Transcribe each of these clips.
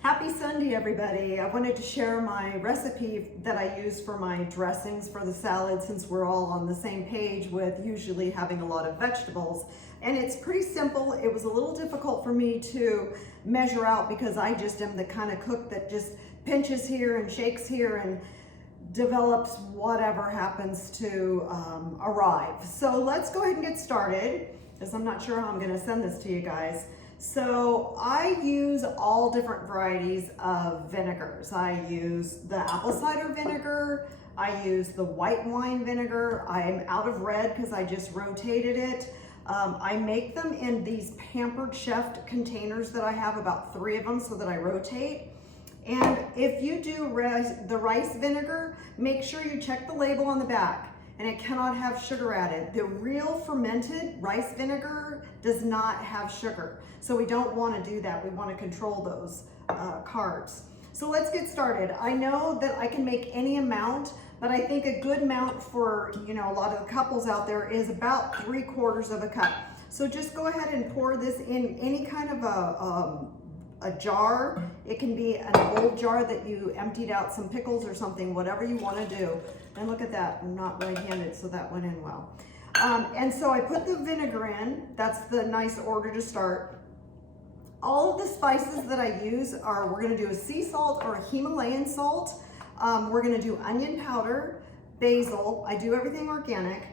Happy Sunday, everybody. I wanted to share my recipe that I use for my dressings for the salad, since we're all on the same page with usually having a lot of vegetables. And it's pretty simple. It was a little difficult for me to measure out because I just am the kind of cook that just pinches here and shakes here and develops whatever happens to arrive. So let's go ahead and get started, because I'm not sure how I'm going to send this to you guys. So I use all different varieties of vinegars. I use the apple cider vinegar. I use the white wine vinegar. I'm out of red because I just rotated it. I make them in these Pampered Chef containers that I have, about 3 of them, so that I rotate. And if you do the rice vinegar, make sure you check the label on the back, and it cannot have sugar added. The real fermented rice vinegar does not have sugar. So we don't want to do that. We want to control those carbs. So let's get started. I know that I can make any amount, but I think a good amount for, a lot of the couples out there is about 3/4 of a cup. So just go ahead and pour this in any kind of a jar. It can be an old jar that you emptied out some pickles or something, whatever you want to do. And look at that, I'm not right-handed, so that went in well. And so I put the vinegar in. That's the nice order to start. All of the spices that I use are, we're going to do a sea salt or a Himalayan salt. We're going to do onion powder, basil. I do everything organic.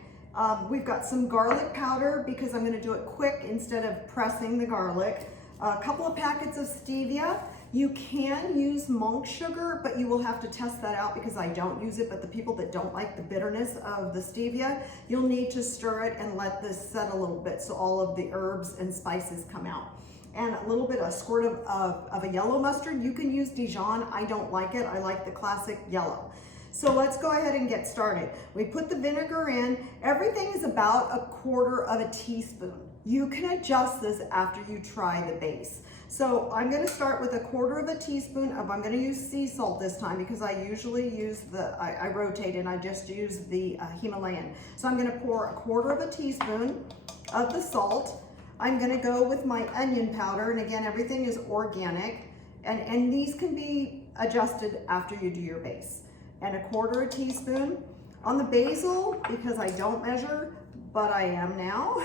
We've got some garlic powder because I'm going to do it quick instead of pressing the garlic. A couple of packets of stevia. You can use monk sugar, but you will have to test that out because I don't use it. But the people that don't like the bitterness of the stevia, you'll need to stir it and let this set a little bit so all of the herbs and spices come out. And a squirt of a yellow mustard. You can use Dijon. I don't like it. I like the classic yellow. So let's go ahead and get started. We put the vinegar in. Everything is about 1/4 of a teaspoon. You can adjust this after you try the base. So I'm going to start with 1/4 of a teaspoon of, I'm going to use sea salt this time because I usually use I rotate and I just use the Himalayan. So I'm going to pour 1/4 of a teaspoon of the salt. I'm going to go with my onion powder, and again, everything is organic, and these can be adjusted after you do your base. And 1/4 teaspoon on the basil, because I don't measure, but I am now.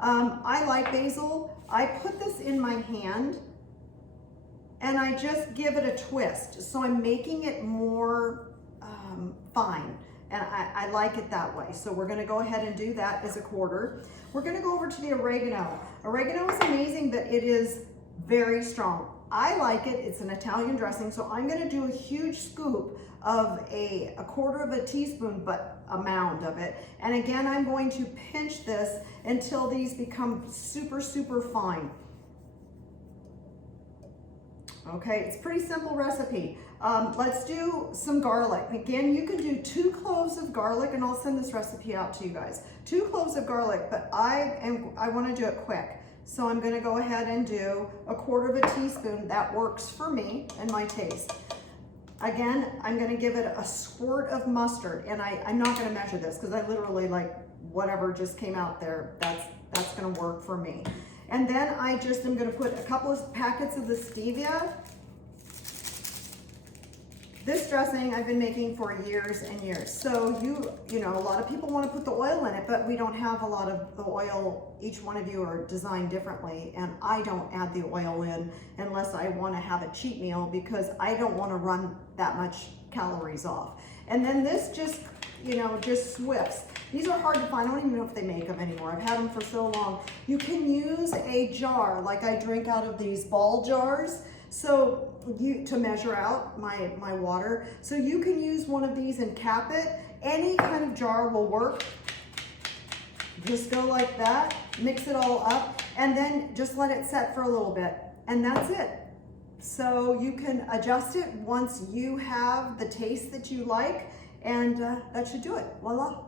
I like basil. I put this in my hand and I just give it a twist. So I'm making it more fine, and I like it that way. So we're going to go ahead and do that as 1/4. We're going to go over to the oregano. Oregano is amazing, but it is very strong. I like it. It's an Italian dressing, so I'm going to do a huge scoop of a 1/4 of a teaspoon, but a mound of it. And again, I'm going to pinch this until these become super, super fine. Okay, it's a pretty simple recipe. Let's do some garlic. Again, you can do 2 cloves of garlic, and I'll send this recipe out to you guys. 2 cloves of garlic, but I want to do it quick. So I'm going to go ahead and do 1/4 of a teaspoon. That works for me and my taste. Again, I'm going to give it a squirt of mustard, and I'm not going to measure this because I literally, like, whatever just came out there, that's going to work for me. And then I just am going to put a couple of packets of the stevia. This dressing I've been making for years and years. So a lot of people want to put the oil in it, but we don't have a lot of the oil. Each one of you are designed differently, and I don't add the oil in unless I want to have a cheat meal because I don't want to run that much calories off. And then this just Swifts. These are hard to find. I don't even know if they make them anymore. I've had them for so long. You can use a jar, like I drink out of these ball jars. So to measure out my water. So you can use one of these and cap it. Any kind of jar will work. Just go like that, mix it all up, and then just let it set for a little bit. And that's it. So you can adjust it once you have the taste that you like, and that should do it. Voila.